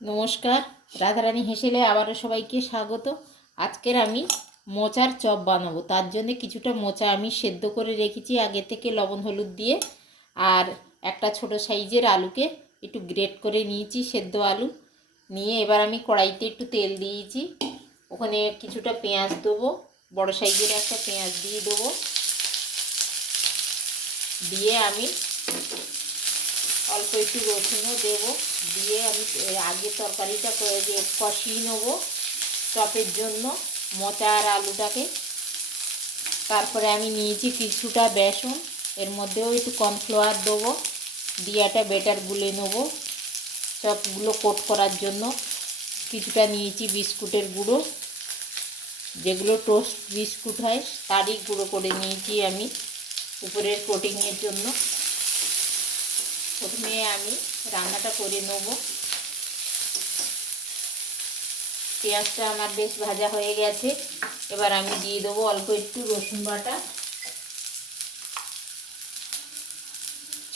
নমস্কার, রাধারানী হেসেলে আবারও সবাইকে স্বাগত। আজকের আমি মোচার চপ বানাবো। তার জন্য কিছুটা মোচা আমি সেদ্ধ করে রেখেছি আগে থেকে লবণ হলুদ দিয়ে। আর একটা ছোট সাইজের আলুকে একটু গ্রেট করে নিয়েছি, সেদ্ধ আলু নিয়ে এবার আমি কড়াইতে একটু তেল দিয়েছি। ওখানে কিছুটা পেঁয়াজ দেবো, বড় সাইজের একটা পেঁয়াজ দিয়ে দেবো। দিয়ে আমি অল্প একটু রসুনও দেবো। দিয়ে আমি আগে তরকারিটা কষিয়ে নেবো চপের জন্য মোচা আর আলুটাকে। তারপরে আমি নিয়েছি কিছুটা বেসন, এর মধ্যেও একটু কর্নফ্লাওয়ার দেবো, দিয়ে একটা ব্যাটার গুলে নেবো চপগুলো কোট করার জন্য। কিছুটা নিয়েছি বিস্কুটের গুঁড়ো, যেগুলো টোস্ট বিস্কুট হয় তারই গুঁড়ো করে নিয়েছি আমি উপরের কোটিংয়ের জন্য। প্রথমে আমি রান্নাটা করে নেব। পেঁয়াজটা আমার বেশ ভাজা হয়ে গেছে, এবার আমি দিয়ে দেবো অল্প একটু রসুন বাটা।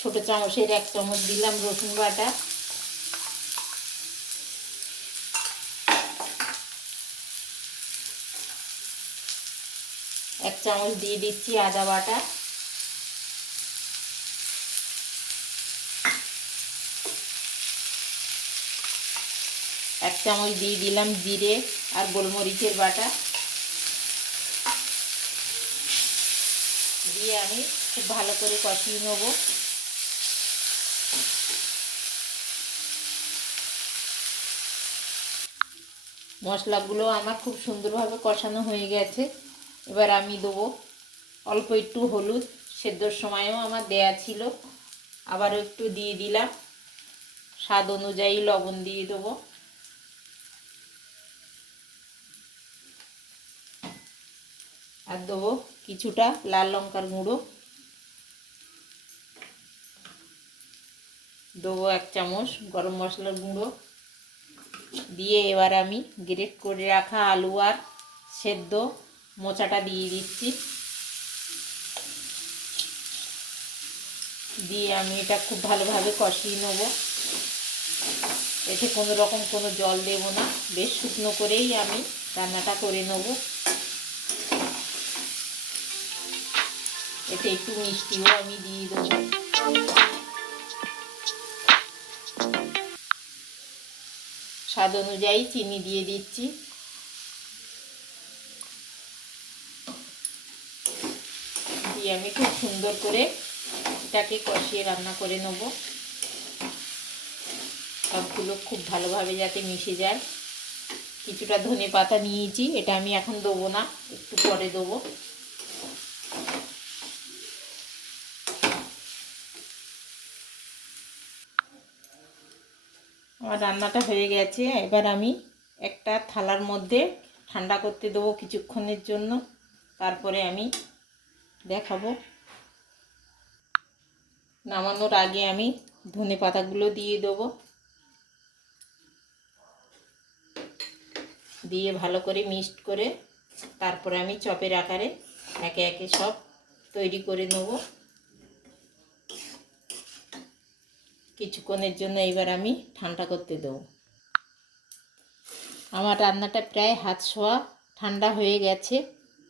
ছোট চামচের 1 চামচ দিলাম রসুন বাটা। এক চামচ দিয়ে দিচ্ছি আদা বাটা। এক চামচ দিয়ে দিলাম জিরে আর গোলমরিচের বাটা। দিয়ে আমি খুব ভালো করে কষিয়ে নেব। মশলাগুলো আমার খুব সুন্দরভাবে কষানো হয়ে গেছে। এবার আমি দেবো অল্প একটু হলুদ, সেদ্ধর সময়ও আমার দেয়া ছিল, আবারও একটু দিয়ে দিলাম। স্বাদ অনুযায়ী লবণ দিয়ে দেবো। আর দেবো কিছুটা লাল লঙ্কার গুঁড়ো, দেবো 1 চামচ গরম মশলার গুঁড়ো। দিয়ে এবার আমি গ্রেট করে রাখা আলু আর সেদ্ধ মোচাটা দিয়ে দিচ্ছি। দিয়ে আমি এটা খুব ভালোভাবে কষিয়ে নেব। এতে কোনো রকম কোনো জল দেব না, বেশ শুকনো করেই আমি রান্নাটা করে নেব। এতে একটু মিষ্টিও আমি দিয়ে দেবো। স্বাদ অনুযায়ী চিনি দিয়ে দিচ্ছি। দিয়ে আমি খুব সুন্দর করে এটাকে কষিয়ে রান্না করে নেব, সবগুলো খুব ভালোভাবে যাতে মিশে যায়। কিছুটা ধনে পাতা নিয়েছি, এটা আমি এখন দেবো না, একটু পরে দেবো। আমার রান্নাটা হয়ে গেছে। এবার আমি একটা থালার মধ্যে ঠান্ডা করতে দেবো কিছুক্ষণের জন্য, তারপরে আমি দেখাবো। নামানোর আগে আমি ধনে পাতাগুলো দিয়ে দেবো। দিয়ে ভালো করে মিক্সড করে তারপরে আমি চপের আকারে একে একে সব তৈরি করে নেব। কিছুক্ষণের জন্য এবার আমি ঠান্ডা করতে দেবো। আমার রান্নাটা প্রায় হাত ছোঁয়া ঠান্ডা হয়ে গেছে,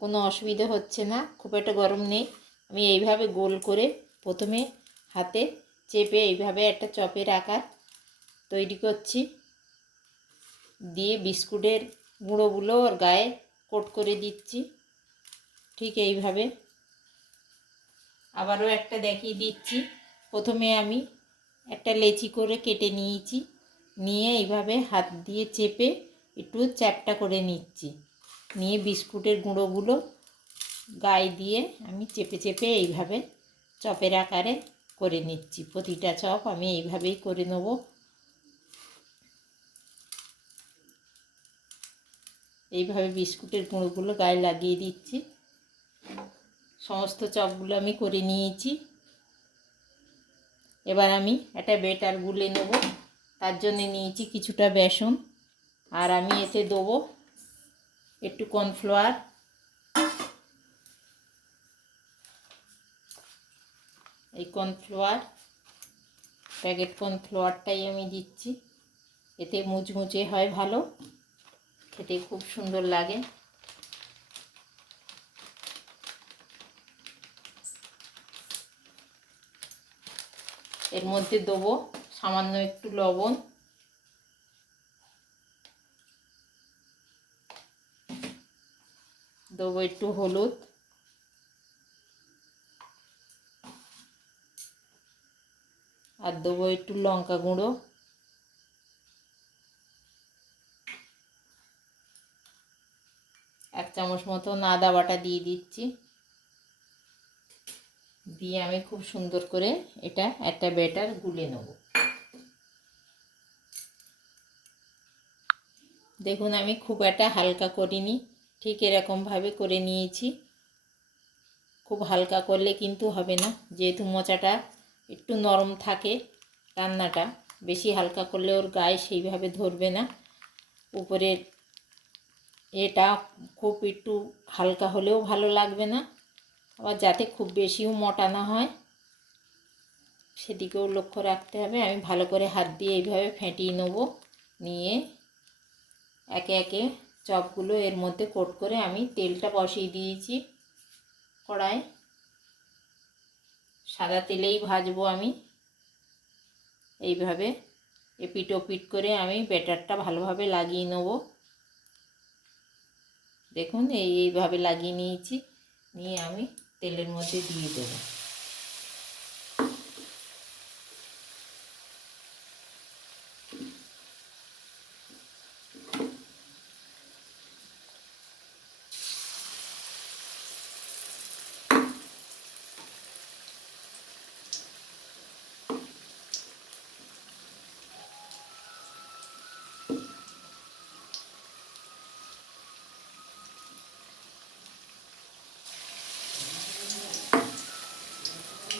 কোনো অসুবিধা হচ্ছে না, খুব একটা গরম নেই। আমি এইভাবে গোল করে প্রথমে হাতে চেপে এইভাবে একটা চপের আকার তৈরি করছি। দিয়ে বিস্কুটের গুঁড়োগুলো ওর গায়ে কোট করে দিচ্ছি ঠিক এইভাবে। আবারও একটা দেখিয়ে দিচ্ছি। প্রথমে আমি একটা লেচি করে কেটে নিয়েছি, নিয়ে এইভাবে হাত দিয়ে চেপে একটু চ্যাপটা করে নিচ্ছি। নিয়ে বিস্কুটের গুঁড়োগুলো গায়ে দিয়ে আমি চেপে চেপে এইভাবে চপের আকারে করে নিচ্ছি। প্রতিটা চপ আমি এইভাবেই করে নেব। এইভাবে বিস্কুটের গুঁড়োগুলো গায়ে লাগিয়ে দিচ্ছি। সমস্ত চপগুলো আমি করে নিয়েছি। এবার আমি একটা ব্যাটার গুলে নেব, তার জন্য নিয়েছি কিছুটা বেসন। আর আমি এতে দেবো একটু কর্নফ্লাওয়ার। এই কর্নফ্লাওয়ার, প্যাকেট কর্নফ্লাওয়ারটাই আমি দিচ্ছি। এতে মুচমুচে হয় ভালো, খেতে খুব সুন্দর লাগে। এর মধ্যে দেবো সামান্য একটু লবণ, দেবো একটু হলুদ, আর দেবো একটু লঙ্কা গুঁড়ো, এক চামচ মতো আদা বাটা দিয়ে দিচ্ছি। দিয়ে আমি খুব সুন্দর করে এটা একটা ব্যাটার গুলে নেব। দেখুন আমি খুব একটা হালকা করিনি, ঠিক এরকমভাবে করে নিয়েছি। খুব হালকা করলে কিন্তু হবে না, যেহেতু মোচাটা একটু নরম থাকে রান্নাটা, বেশি হালকা করলে ওর গায়ে সেইভাবে ধরবে না। উপরের এটা খুব একটু হালকা হলেও ভালো লাগবে না, আবার যাতে খুব বেশিও মোটা না হয় সেদিকেও লক্ষ্য রাখতে হবে। আমি ভালো করে হাত দিয়ে এইভাবে ফেটিয়ে নেব। নিয়ে একে একে চপগুলো এর মধ্যে কোট করে আমি তেলটা বসিয়ে দিয়েছি কড়াই, সাদা তেলেই ভাজবো আমি। এইভাবে এপিট ওপিট করে আমি ব্যাটারটা ভালোভাবে লাগিয়ে নেব। দেখুন এইভাবে লাগিয়ে নিয়েছি, নিয়ে আমি তেলের মধ্যে দিয়ে দেবো।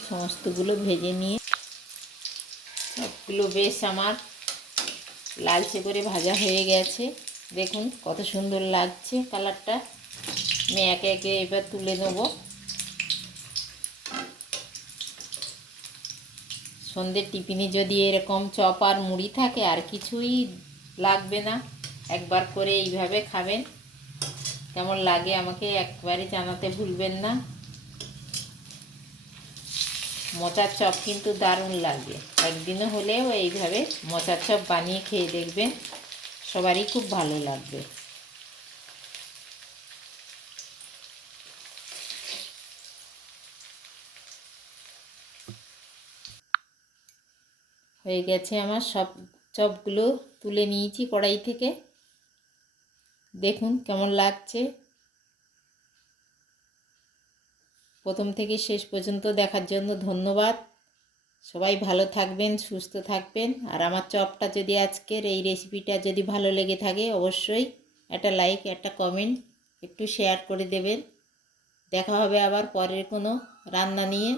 সমস্তগুলো ভেজে নিয়ে সবগুলো বেশ আমার লালচে করে ভাজা হয়ে গেছে। দেখুন কত সুন্দর লাগছে কালারটা। আমি একে একে এবার তুলে নেব। সন্ধ্যের টিফিনে যদি এরকম চপ আর মুড়ি থাকে আর কিছুই লাগবে না, একবার করে এইভাবে খাবেন। কেমন লাগে আমাকে একবারে জানাতে ভুলবেন না। মোচার চপ কিন্তু দারুণ লাগবে, একদিনও হলেও এইভাবে মোচার চপ বানিয়ে খেয়ে দেখবেন, সবারই খুব ভালো লাগবে। হয়ে গেছে আমার সব চপগুলো তুলে নিয়েছি কড়াই থেকে। দেখুন কেমন লাগছে। প্রথম থেকে শেষ পর্যন্ত দেখার জন্য ধন্যবাদ। সবাই ভালো থাকবেন, সুস্থ থাকবেন। আর আমার চপটা যদি আজকের এই রেসিপিটা যদি ভালো লেগে থাকে অবশ্যই একটা লাইক, একটা কমেন্ট, একটু শেয়ার করে দেবেন। দেখা হবে আবার পরের কোনো রান্না নিয়ে।